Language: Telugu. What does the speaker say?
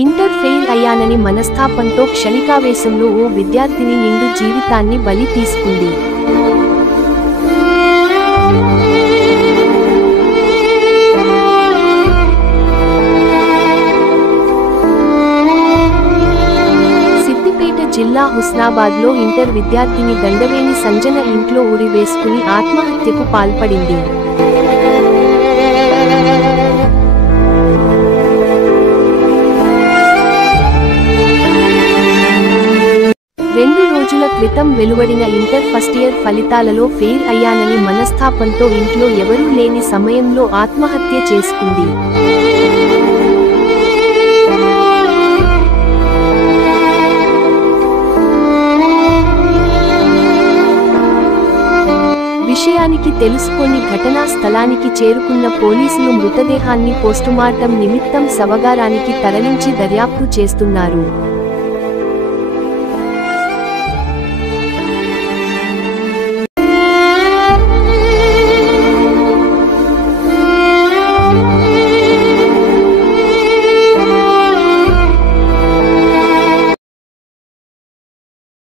ఇంటర్ ఫెయిల్ అయ్యానని మనస్తాపంతో క్షణికావేశంలో ఓ విద్యార్థిని నిండు జీవితాన్ని బలి తీసుకుంది. సిద్దిపేట జిల్లా హుస్నాబాద్లో ఇంటర్ విద్యార్థిని దండవేణి సంజన ఇంట్లో ఉరి వేసుకుని ఆత్మహత్యకు పాల్పడింది. 2 రోజుల క్రితం వెలువడిన ఇంటర్ ఫస్ట్ ఇయర్ ఫలితాలలో ఫెయిల్ అయ్యానని మనస్తాపంతో ఇంట్లో ఎవరూ లేని సమయంలో ఆత్మహత్య చేసుకుంది. విషయానికి తెలుసుకొని ఘటనా స్థలానికి చేరుకున్న పోలీసులు మృతదేహాన్ని పోస్టుమార్టం నిమిత్తం శవగారానికి తరలించి దర్యాప్తు చేస్తున్నారు.